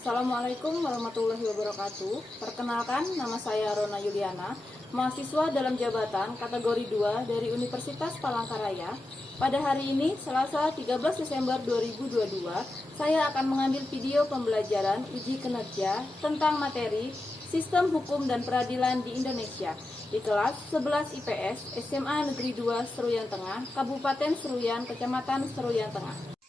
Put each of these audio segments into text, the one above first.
Assalamualaikum warahmatullahi wabarakatuh. Perkenalkan, nama saya Rona Yuliana, mahasiswa dalam jabatan kategori 2 dari Universitas Palangkaraya. Pada hari ini, Selasa 13 Desember 2022, saya akan mengambil video pembelajaran uji kinerja tentang materi Sistem Hukum dan Peradilan di Indonesia di kelas 11 IPS SMA Negeri 2 Seruyan Tengah, Kabupaten Seruyan, Kecamatan Seruyan Tengah.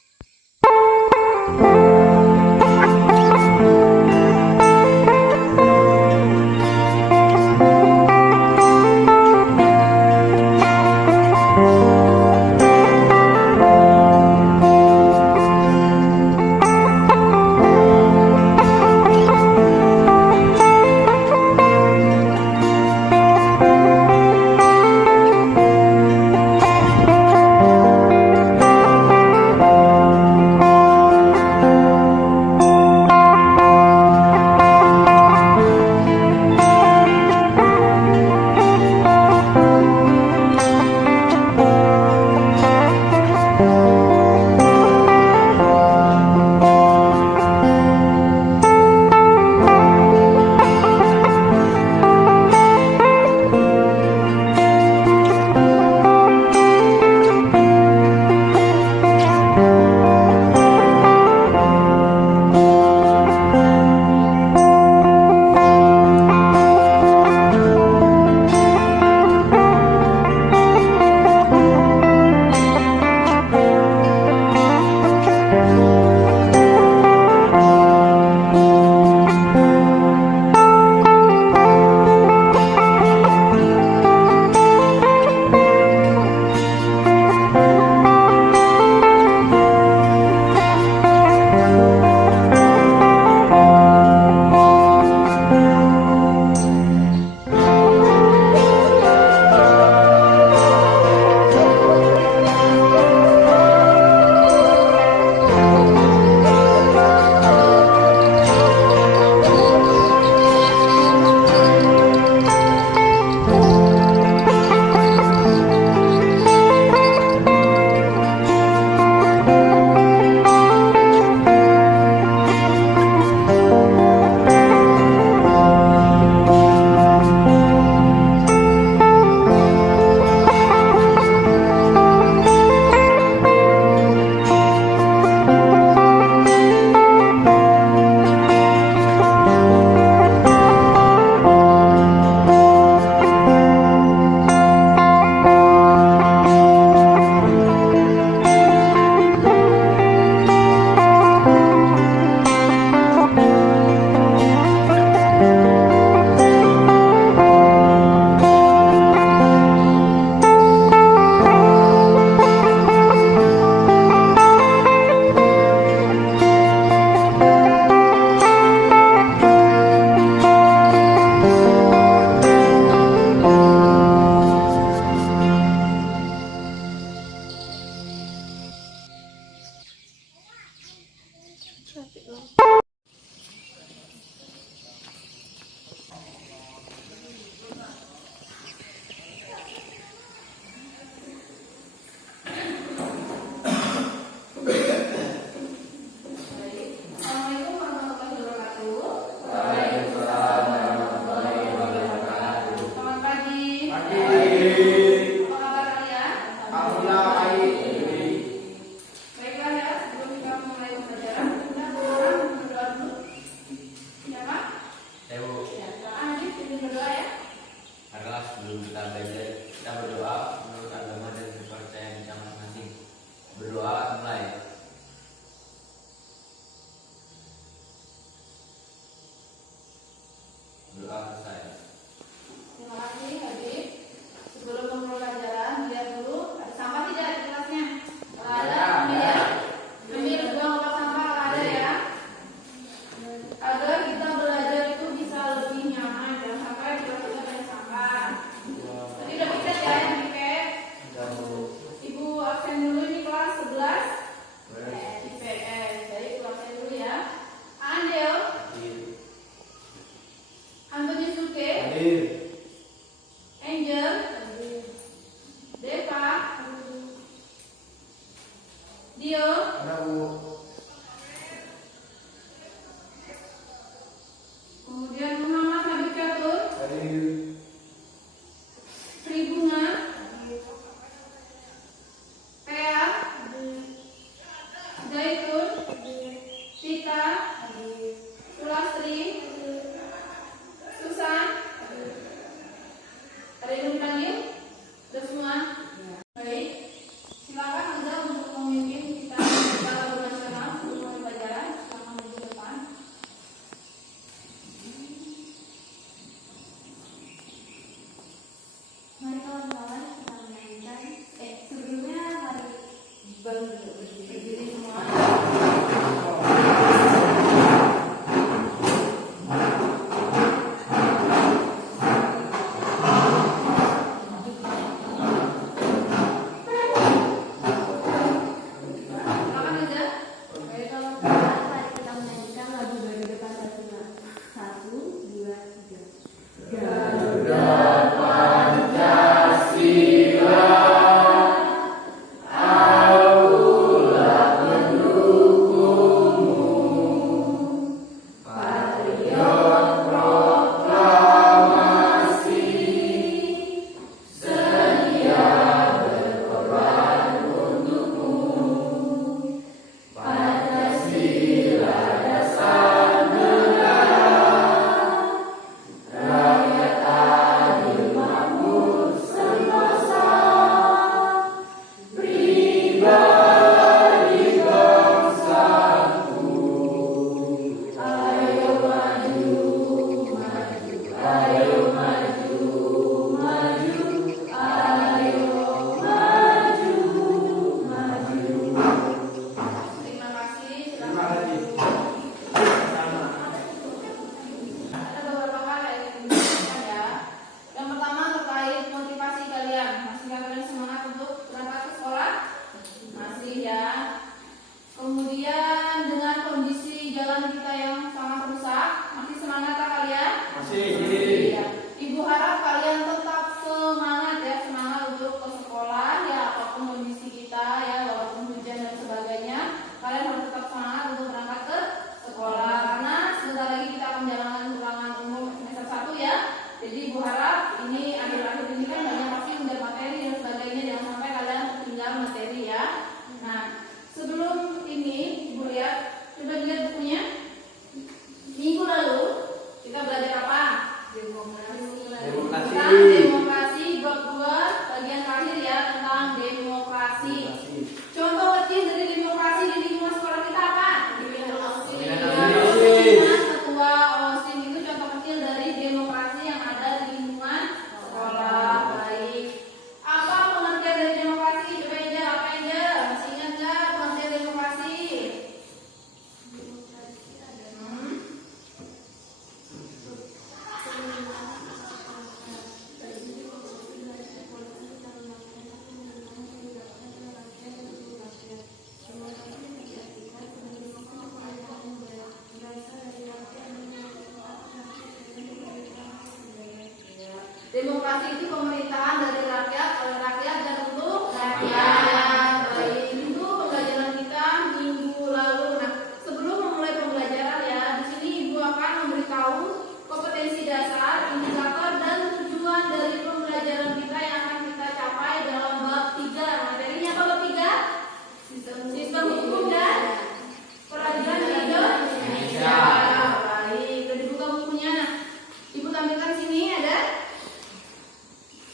Sulastri, Susan, ada yang dipanggil? Sudah semua? Baik, silakan Anda untuk memimpin kita secara nasional sebelum pelajaran. Silakan maju ke depan. Mari kawan-kawan kita mainkan. Sebelumnya mari Berdiri semua. Silakan aja. Mari kawan-kawan mari kita mainkan lagu Garuda Pancasila. 1, 2, 3. Terima kasih. Silakan. Ada beberapa hal yang ingin disampaikan ya. Yang pertama terkait motivasi kalian. Masihkah kalian semangat untuk berangkat ke sekolah? Masih ya. Kemudian dengan kondisi jalan kita yang sangat rusak, masih semangatkah kalian? Masih. Ya. Ibu harap kalian tetap semangat ya, semangat untuk ke sekolah ya, apapun kondisi kita ya, walaupun hujan dan sebagainya, kalian harus tetap semangat untuk berangkat ke sekolah karena sebentar lagi kita akan menjalankan ulangan umum semester 1 ya. Jadi ibu harap ini akhir-akhir ini kan banyak pasti udah materi dan sebagainya, jangan sampai kalian tertinggal materi ya. Nah, sebelum ini ibu lihat, coba dilihat bukunya. Minggu lalu kita belajar apa? Tentang demokrasi bab 2 bagian terakhir ya, tentang demokrasi. Contoh kecil dari demokrasi di lingkungan sekolah kita apa? Ketua OSIS itu contoh kecil dari demokrasi yang ada di lingkungan sekolah. Baik. Apa pengertian dari demokrasi? Coba aja, apa aja? Masih ingat nggak pengertian demokrasi? Demokrasi itu pemerintahan dari rakyat, oleh rakyat dan untuk rakyat. Baik, itu pembelajaran kita minggu lalu. Nah, sebelum memulai pembelajaran ya, di sini ibu akan memberitahu kompetensi dasar, indikator dan tujuan dari pembelajaran kita yang akan kita capai dalam bab 3. Materinya apa bab 3? Sistem hukum dan peradilan di Indonesia. Baik, udah dibuka bukunya. Nah, ibu tampilkan sini ada.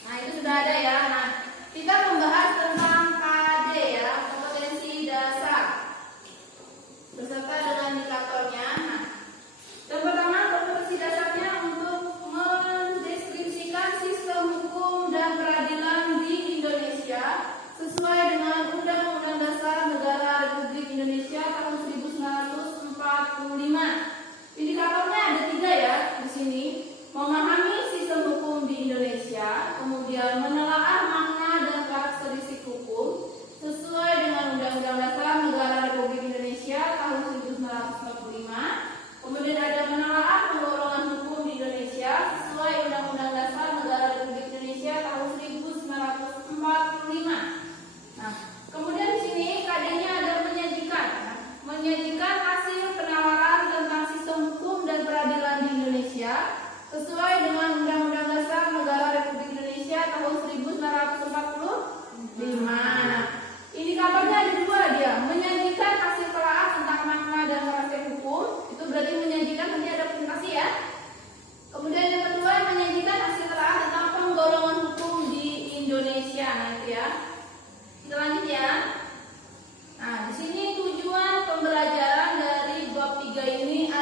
Nah, itu sudah ada ya. Nah,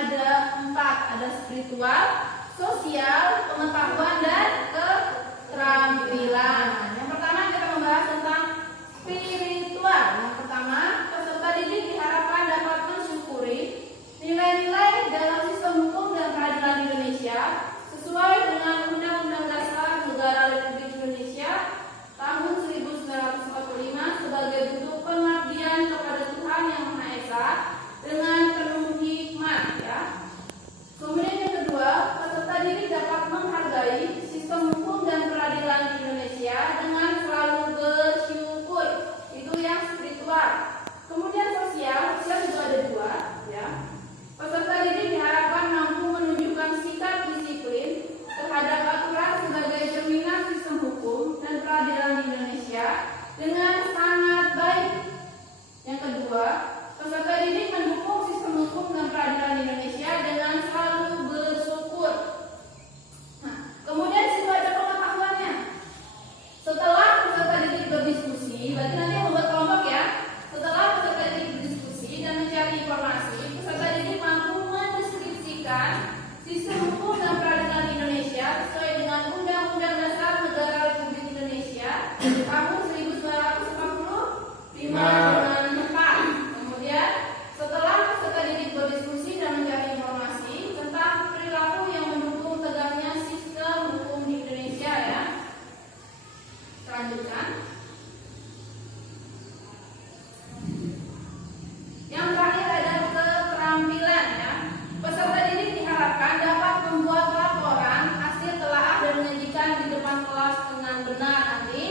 ada 4, ada spiritual, sosial, pengetahuan, dan keterampilan. Yang pertama kita membahas tentang spiritual. Yang pertama, peserta didik diharapkan dapat mensyukuri nilai-nilai dalam sistem hukum dan peradilan Indonesia sesuai dengan Undang-Undang Dasar Negara Republik Indonesia tahun 1945 sebagai bentuk pengabdian kepada Tuhan Yang Maha Esa dengan penuh hikmat, ya. Kemudian yang kedua, peserta didik dapat menghargai sistem hukum dan peradilan di Indonesia dengan selalu bersyukur. Itu yang spiritual. Kemudian sosial juga ada 2, ya. Peserta didik diharapkan mampu menunjukkan sikap disiplin terhadap aturan sebagai cerminan sistem hukum dan peradilan di Indonesia dengan sangat baik. Yang kedua, peserta didik mendukung sistem hukum dan peradilan di Indonesia dengan selalu bersyukur. Nah, kemudian situ ada pengetahuannya. Setelah peserta didik berdiskusi, berarti nanti yang membuat kelompok, ya. Setelah peserta didik berdiskusi dan mencari informasi, peserta didik mampu mendeskripsikan sistem hukum dan peradilan di Indonesia sesuai dengan Undang-Undang Dasar Negara Republik Indonesia tahun 1945 dengan tepat. Kemudian setelah peserta didik berdiskusi dan mencari informasi tentang perilaku yang mendukung tegaknya sistem hukum di Indonesia, ya. Selanjutnya, yang terakhir ada keterampilan, ya. Peserta didik diharapkan dapat membuat laporan hasil telaah dan menyajikan di depan kelas dengan benar. Nanti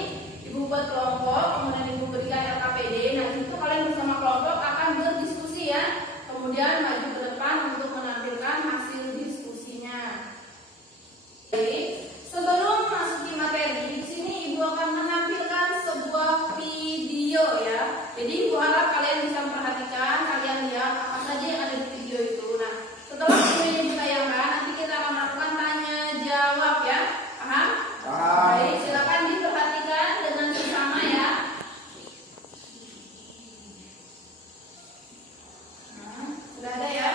ibu buat kelompok, kemudian ibu berikan LKPD. Nah, itu kalian bersama kelompok akan berdiskusi, ya. Kemudian maju ke depan untuk menampilkan hasil diskusinya. Baik, sebelum masuki materi, di sini ibu akan menampilkan sebuah video, ya. Jadi ibu harap kalian bisa memperhatikan, kalian lihat apa saja yang ada di video itu. Nah, setelah video ini ditayangkan, nanti kita akan melakukan tanya jawab, ya. Paham? Baik, silakan diperhatikan dengan bersama, ya. Nah, sudah ada, ya.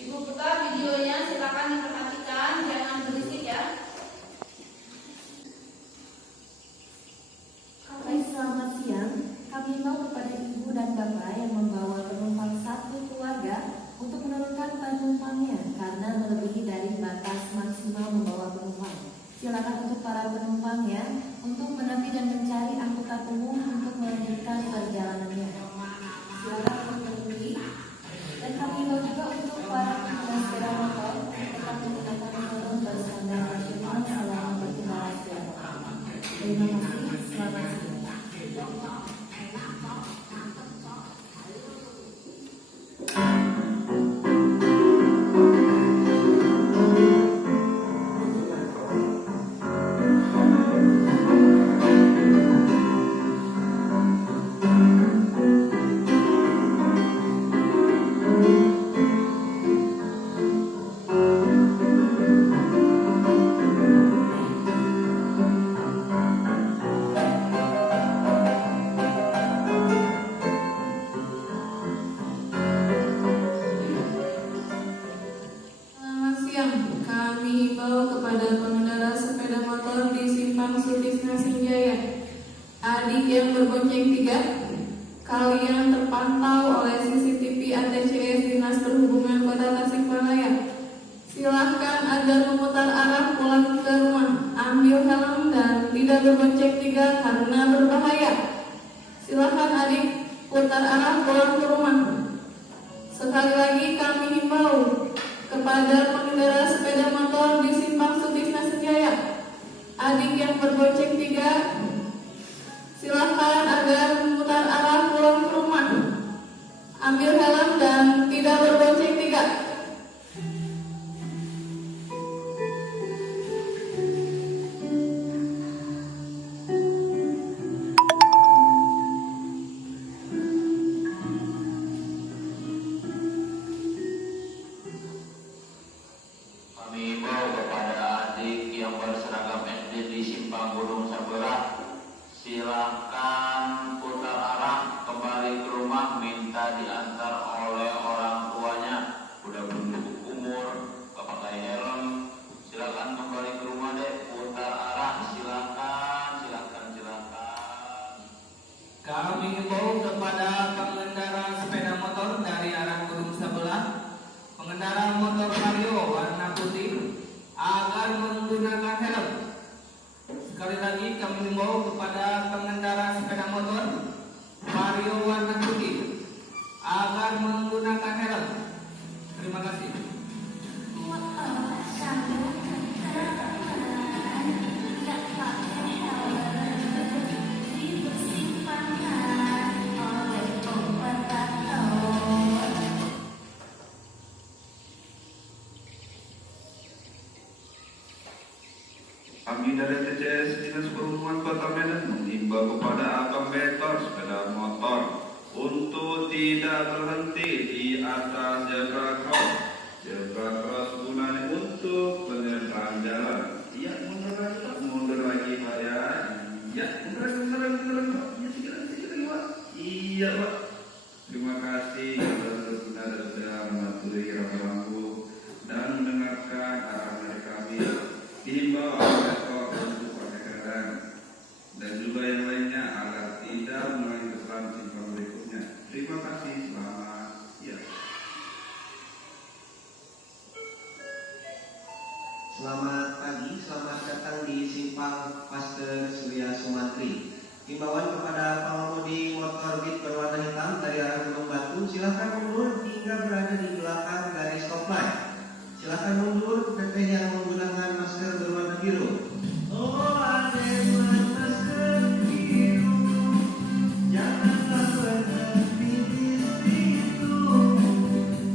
Ibu putar videonya, silakan diperhatikan, jangan berisik, ya. Selamat siang. Kami mau kepada ibu dan bapak yang membawa penumpang satu keluarga untuk menurunkan penumpangnya karena melebihi dari batas maksimal membawa penumpang. Silakan untuk para penumpangnya untuk menepi dan mencari angkutan umum untuk melanjutkan perjalanannya. Silakan untuk menepi. Dan kami mau juga untuk para pengguna sepeda motor tetap menggunakan jalur berstandar nasional selama berkendara sepeda motor. Terima kasih. Selamat siang. Adik yang berbonceng 3, kalian terpantau oleh CCTV ATCS Dinas Perhubungan Kota Tasikmalaya. Silahkan agar memutar arah pulang ke rumah, ambil helm dan tidak berbonceng 3 karena berbahaya. Silahkan adik putar arah pulang ke rumah. Sekali lagi kami himbau kepada pengendara sepeda motor di Simpang Sutisna Senjaya. Adik yang berbonceng 3, silakan agar memutar arah pulang ke rumah, ambil helm dan tidak berbonceng 3. Kami dari TCS Dinas Perhubungan Kota Medan mengimbau kepada abang betor sepeda motor untuk tidak berhenti di atas zebra cross. Zebra cross gunanya untuk penyeberangan jalan. Iya, mundur lagi Pak ya. Iya, mundur. Ya, sikit lagi Pak. Iya Pak. Terima kasih karena sudah mematuhi rambu-rambu dan mendengarkan arahan dari kami. Himbau betor untuk pakai kendaraan dan juga yang lainnya agar tidak mengalami kesalahan simpang berikutnya. Terima kasih, selamat ya. Selamat pagi, selamat datang di Simpang Pasteur Surya Sumantri. Himbauan kepada pengemudi motor Beat berwarna hitam dari arah Gunung Batu, silakan mundur hingga berada di belakang garis stop line. Silakan mundur teteh yang menggunakan masker berwarna biru. Oh, ada yang menggunakan masker biru, janganlah berhenti di situ.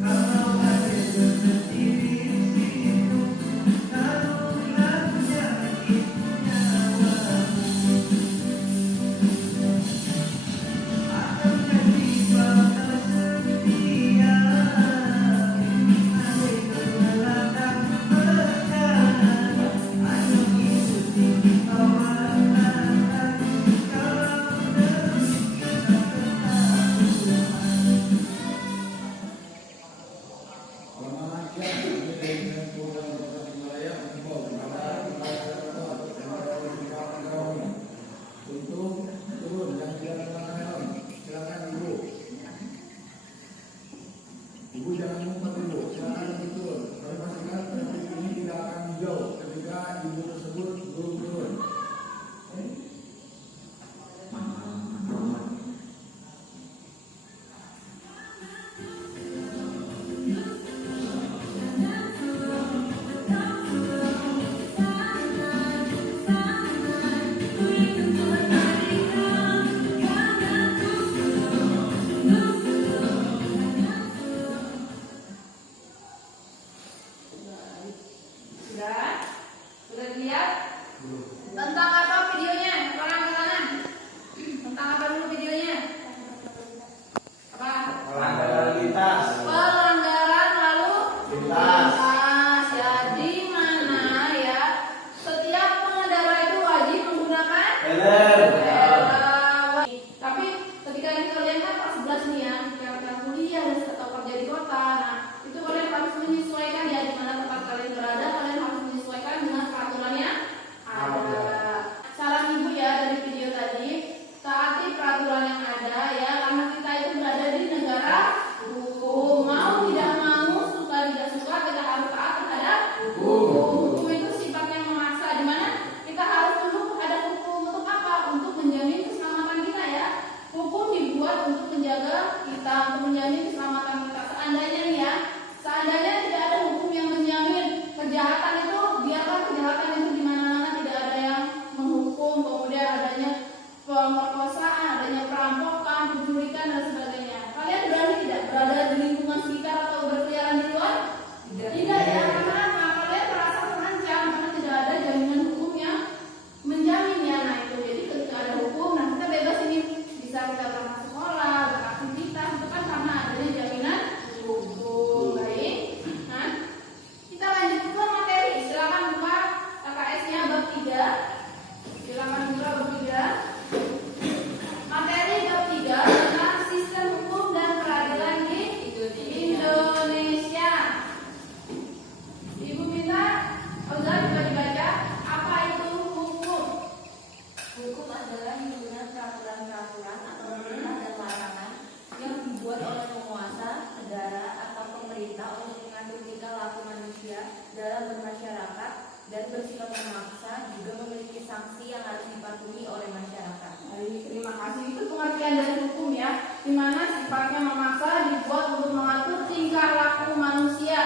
Kalau ada yang berhenti di situ, taruhlah itu nyawamu. Akan jadi bakal setia. Ibu jangan ngumpet ibu, silakan betul. Kami pastikan traffic ini tidak akan hijau ketika ibu tersebut belum turun. Sudah dilihat? Tentang apa videonya? Orang ke kanan. Tentang apa dulu videonya? Apa? Pelanggaran lintas. Pelanggaran lalu Lintas. Jadi mana ya? Setiap pengendara itu wajib menggunakan Helm. Tapi ketika kalian kan pas 11 nih ya, kalian kuliah dan atau kerja di kota, nah itu kalian harus menyesuaikan ya di mana tempat kalian berada, kalian harus menyesuaikan dengan peraturan yang ada. Saran ibu ya dari video tadi, taati peraturan yang ada ya, karena kita itu berada di negara hukum. Mau tidak mau, suka tidak suka, kita harus taat terhadap hukum. Hukum itu sifatnya memaksa, di mana kita harus tunduk ada hukum untuk apa? Untuk menjamin keselamatan kita ya. Hukum dibuat untuk menjaga kita, untuk menjamin keselamatan kita. Seandainya nih ya, seandainya tidak ada hukum yang menjamin kejahatan itu, biarlah kejahatan itu di mana-mana tidak ada yang menghukum, kemudian adanya pemerkosaan, adanya perampokan, penculikan dan sebagainya. Kalian berani tidak berada di lingkungan sekitar atau berkeliaran di luar? Tidak ya, karena apa? Kalian merasa terancam karena tidak ada jaminan hukum yang menjamin ya. Nah itu, jadi ketika ada hukum, nah kita bebas ini bisa kita berangkat sekolah, beraktivitas, itu kan karena adanya jaminan hukum. Baik, nah kita lanjut ke materi. Silakan buka KKS-nya bab 3. Silakan buka bab 3. Materi bab 3 tentang sistem hukum dan peradilan di Indonesia. Ibu minta Oza juga dibaca apa itu hukum. Hukum adalah himpunan peraturan-peraturan atau perintah dan larangan yang dibuat oleh penguasa, negara, atau pemerintah untuk mengatur tingkah laku manusia dalam bermasyarakat dan bersifat memaksa, juga memiliki sanksi yang harus dipatuhi oleh masyarakat. Baik, terima kasih. Itu pengertian dari hukum ya, di mana sifatnya memaksa, dibuat untuk mengatur tingkah laku manusia.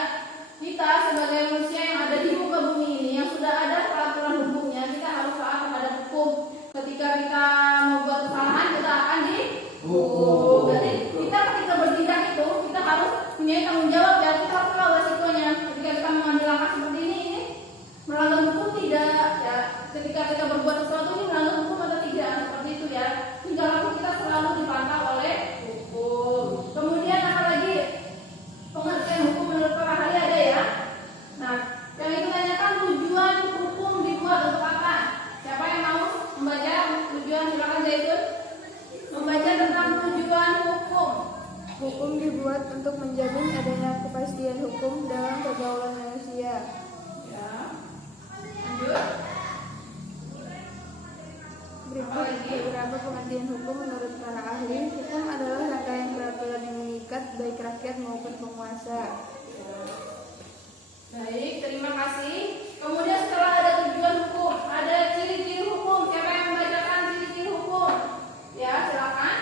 Kita sebagai manusia yang ada di muka bumi ini, yang sudah ada peraturan hukumnya, kita harus taat terhadap hukum. Ketika kita membuat kesalahan, kita akan dihukum. Jadi kita ketika bertindak itu, kita harus punya tanggung jawab ya, kita harus tahu resikonya. Ketika kita mengambil langkah seperti ini melanggar hukum tidak ya, tentang pergaulan manusia. Ya. Lanjut. Berikut beberapa pengertian hukum menurut para ahli. Hukum adalah rangkaian peraturan yang mengikat baik rakyat maupun penguasa. Baik, terima kasih. Kemudian setelah ada tujuan hukum, ada ciri-ciri hukum. Siapa yang membacakan ciri-ciri hukum? Ya, silakan.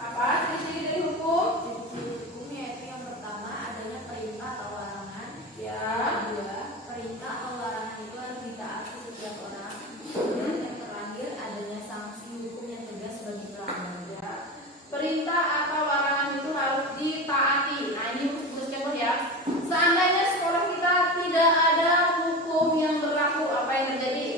Apa ciri-ciri dari hukum? Ciri-ciri hukum yaitu yang pertama adanya perintah atau larangan. Ya. Kedua, perintah atau larangan itu harus ditaati setiap orang. Dan yang terakhir adanya sanksi hukum yang tegas bagi pelanggar. Ya. Perintah atau larangan itu harus ditaati. Nah, ini meskipun ya, seandainya sekolah kita tidak ada hukum yang berlaku, apa yang terjadi?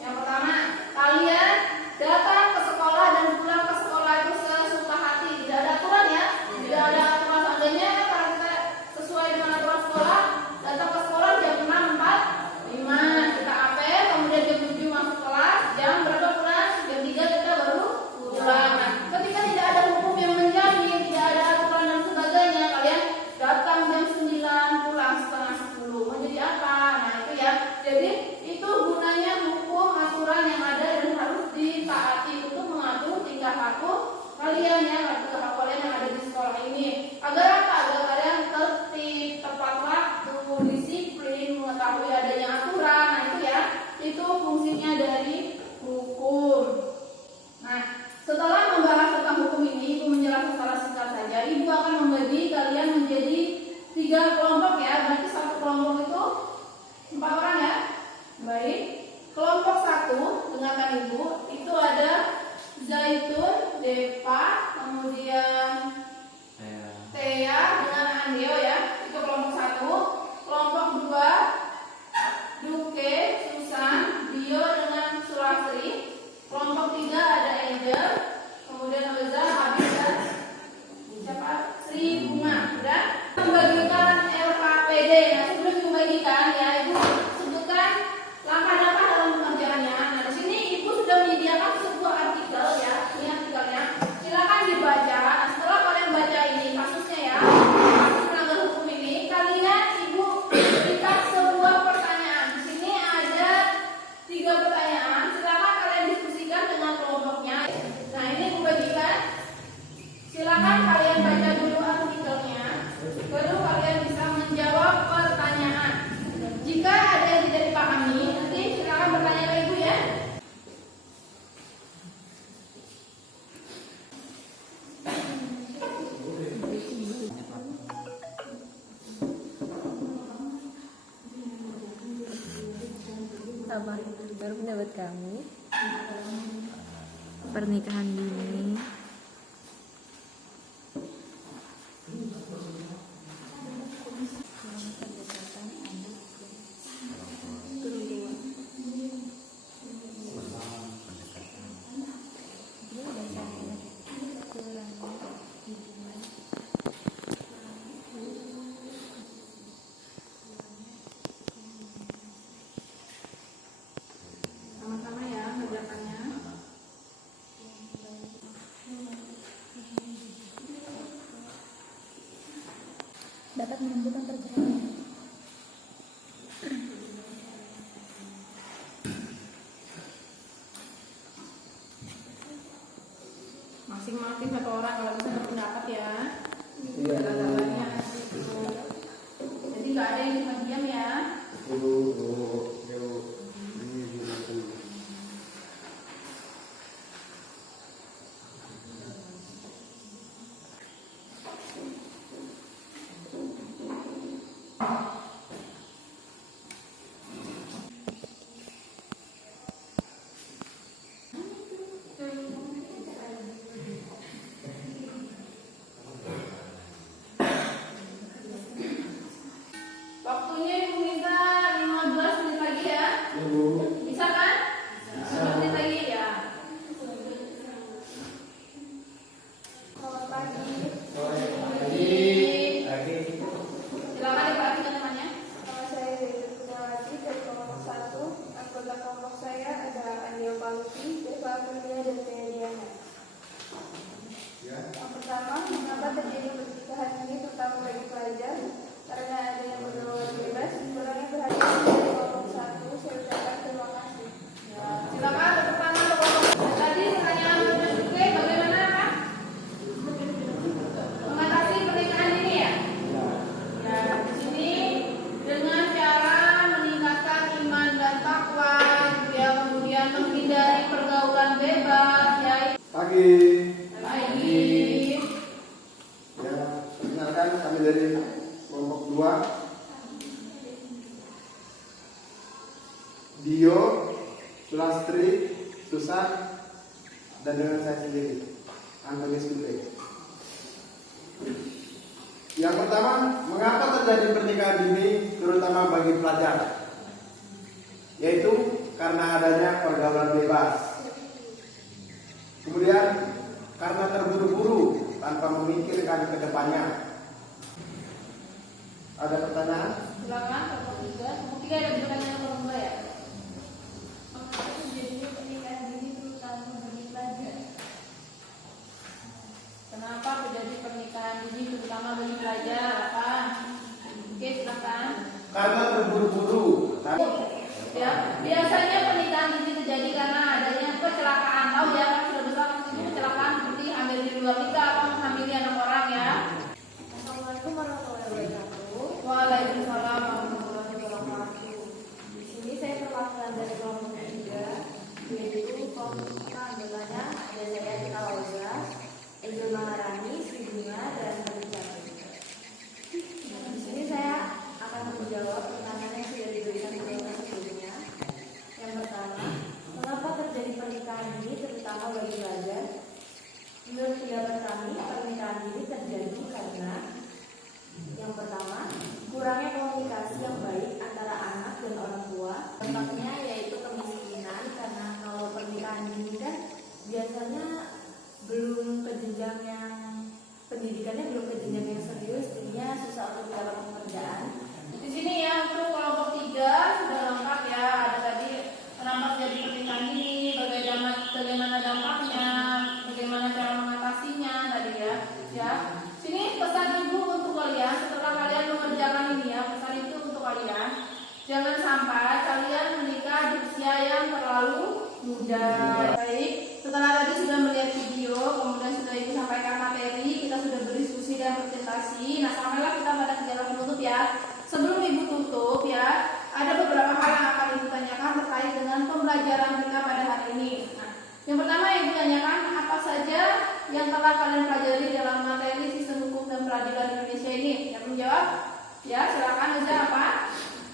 Yang pertama, kalian datang ke sekolah dan pulang ke sekolah itu sesuka hati, tidak ada aturan ya, tidak ada aturan. Seandainya kalau kita sesuai dengan aturan sekolah, datang ke sekolah jam 6.45 kita apel, kemudian jam 7 masuk kelas, jam berapa pulang? Jam 3 kita baru pulang. Nah, ketika tidak ada hukum yang menjamin, tidak ada aturan dan sebagainya, kalian datang jam 9, pulang setengah 10. Mau jadi apa? Nah, itu ya. Jadi itu gunanya hukum aturan yang ada dan harus ditaati untuk mengatur tingkah laku kalian ya, tingkah laku kalian yang ada di sekolah ini. Agar apa? Agar kalian tertib, tepat waktu, disiplin, mengetahui adanya aturan. Nah, itu ya. Itu fungsinya dari hukum. Nah, setelah membahas tentang hukum ini, Ibu menjelaskan secara singkat saja. Ibu akan membagi kalian menjadi 3 kelompok ya. Berarti satu kelompok itu 4 orang ya. Baik. Kelompok 1, dengarkan Ibu, itu ada Zaitun, Deva, kemudian Tea dengan Andeo ya. Itu kelompok 1. Kelompok 2, Duke, Susan, Bio dengan Sulastri. Kelompok 3 ada Angel, kemudian Reza, Habib dan siapa? Sri Bunga. Udah? Membagikan LKPD. Nah, sebelum membagikan ya, Ibu sebutkan langkah-langkah dalam pengerjaannya. Nah, di sini Ibu sudah menyediakan sebuah artikel ya, ini artikelnya. Silakan dibaca. Nah, setelah kalian baca ini kasusnya ya, kasus melanggar hukum ini, kalian Ibu berikan sebuah pertanyaan. Di sini ada 3 pertanyaan. Silakan kalian diskusikan dengan kelompoknya. Nah, ini Ibu bagikan. Silakan kalian baca dulu artikelnya. Baru kalian bisa menjawab pertanyaan. Jika ada yang tidak dipahami, nanti silakan bertanya ke Ibu ya. Apa baru pendapat kami? Pernikahan dini. Sama-sama ya mengerjakannya. Dapat menentukan perceraian. Masing-masing satu orang kalau bisa berpendapat ya. Biar agak banyak. Jadi nggak ada yang cuma diam ya. Waktunya Ibu minta 15 menit lagi ya. Bisa kan? Dio, Sulastri, Susan, dan dengan saya sendiri, Antonius Gute. Yang pertama, mengapa terjadi pernikahan dini terutama bagi pelajar? Yaitu karena adanya pergaulan bebas. Kemudian karena terburu-buru tanpa memikirkan ke depannya. Ada pertanyaan? Silakan, kelompok 3 ada pertanyaan kelompok 2 ya. Mengapa terjadinya pernikahan dini terutama bagi pelajar? Kenapa terjadi pernikahan dini terutama bagi pelajar? Apa? Oke, silakan. Karena terburu-buru. Ya, biasanya pernikahan dini terjadi karena adanya kecelakaan. Tahu ya, kan sudah besar maksudnya kecelakaan seperti hamil di luar nikah atau menghamili anak orang ya. Assalamualaikum warahmatullahi wabarakatuh. Waalaikumsalam warahmatullahi wabarakatuh. Di sini saya perwakilan dari kelompok 3, yaitu kelompok anggotanya ada saya Tika Lauza, Angel Maharani, Sri Bunga, dan Richard. Di sini saya akan menjawab pertanyaan yang sudah diberikan sebelumnya. Yang pertama, mengapa terjadi pernikahan dini terutama bagi pelajar? Menurut pendapat kami, pernikahan dini terjadi karena yang pertama, kurangnya komunikasi yang baik antara anak dan orang tua. Contohnya yaitu kemiskinan, karena kalau pernikahan dini kan biasanya belum ke jenjang yang pendidikannya belum ke jenjang yang serius, jadinya susah untuk dapat pekerjaan. Di sini ya untuk kelompok 3 sudah lengkap ya. Ada tadi kenapa terjadi pernikahan dini, bagaimana dampaknya, bagaimana cara mengatasinya tadi ya. Ya. Sini pesan ibu untuk kalian setelah kalian mengerjakan ini ya, pesan itu untuk kalian. Jangan sampai kalian menikah di usia yang terlalu muda. Baik, setelah tadi sudah melihat video, kemudian sudah ibu sampaikan materi, kita sudah berdiskusi dan presentasi. Nah, sampailah kita pada kegiatan penutup ya. Sebelum ibu tutup ya, ada beberapa hal yang akan ibu tanyakan terkait dengan pembelajaran kita pada hari ini. Nah, yang pertama yang ibu tanyakan, apa saja yang telah kalian pelajari dalam materi sistem hukum dan peradilan Indonesia ini? Yang menjawab? Ya, silakan Uza apa?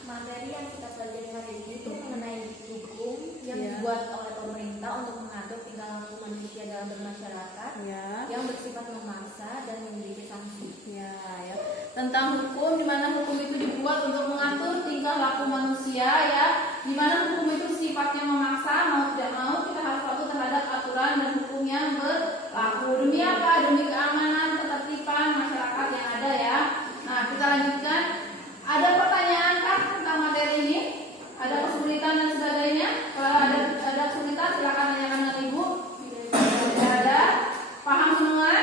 Materi yang kita pelajari hari ini itu mengenai hukum yang dibuat oleh pemerintah untuk mengatur tingkah laku manusia dalam bermasyarakat yang bersifat memaksa dan memiliki sanksi. Ya. Tentang hukum, di mana hukum itu dibuat untuk mengatur tingkah laku manusia ya, di mana hukum itu sifatnya memaksa, mau tidak mau kita harus patuh terhadap aturan dan hukum yang berlaku. Demi apa? Demi keamanan, ketertiban masyarakat yang ada ya. Nah, kita lanjutkan. Ada pertanyaan kah tentang materi ini? Ada kesulitan dan sebagainya? Kalau ada kesulitan silakan tanyakan dengan ibu. Tidak ada? Paham semua?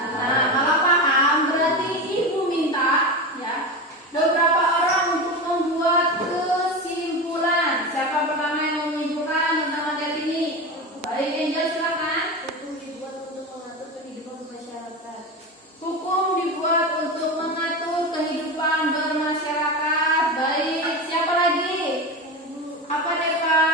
Nah, kalau paham berarti ibu minta ya beberapa orang untuk membuat kesimpulan. Siapa pertama yang mau menyimpulkan tentang materi ini? Baik, Angel silakan. Hukum dibuat untuk mengatur kehidupan masyarakat. Hukum dibuat untuk mengatur kehidupan bermasyarakat. Baik, siapa lagi? Apa Deva?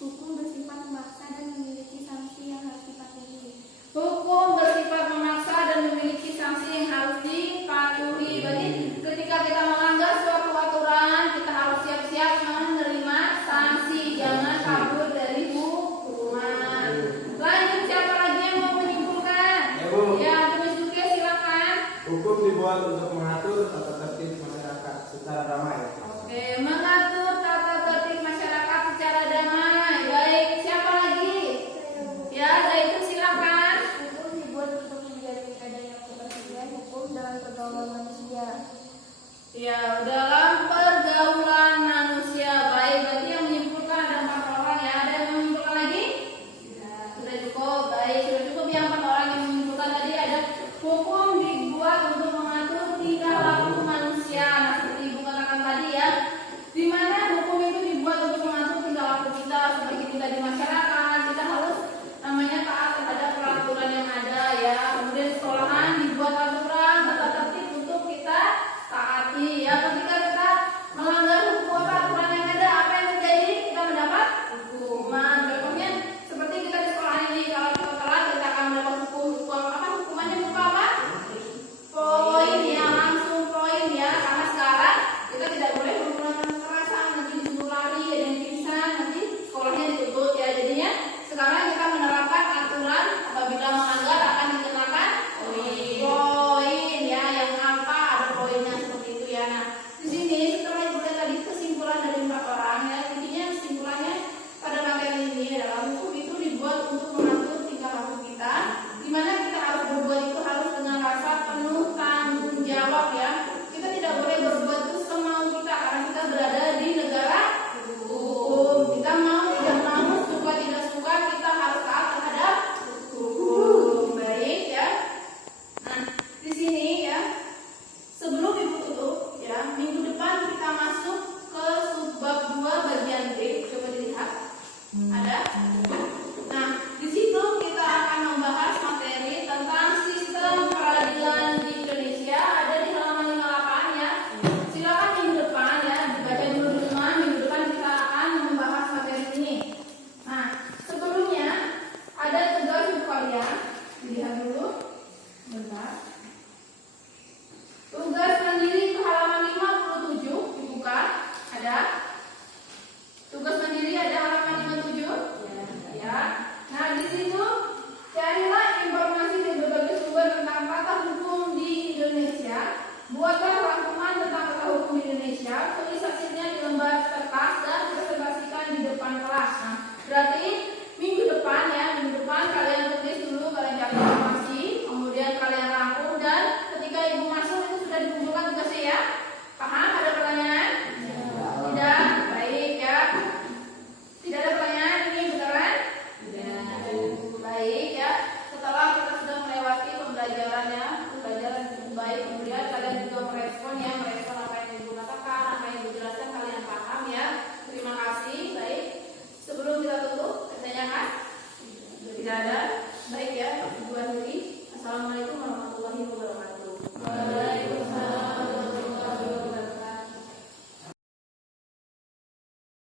Hukum bersifat memaksa dan memiliki sanksi yang harus dipatuhi. Hukum bersifat memaksa dan memiliki sanksi yang harus dipatuhi. Berarti ketika kita melanggar suatu aturan, kita harus siap-siap menerima sanksi. Jangan kabur dari hukuman. Lanjut, siapa lagi yang mau menyimpulkan? Ya, Tumis Duke silakan. Hukum dibuat untuk mengatur tata tertib masyarakat secara damai. Oke, mengatur tata tertib masyarakat secara damai. Baik, siapa lagi? Ya, Zaitun silakan. Hukum dibuat untuk menjamin adanya kepastian hukum dalam pergaulan manusia. Ya, udah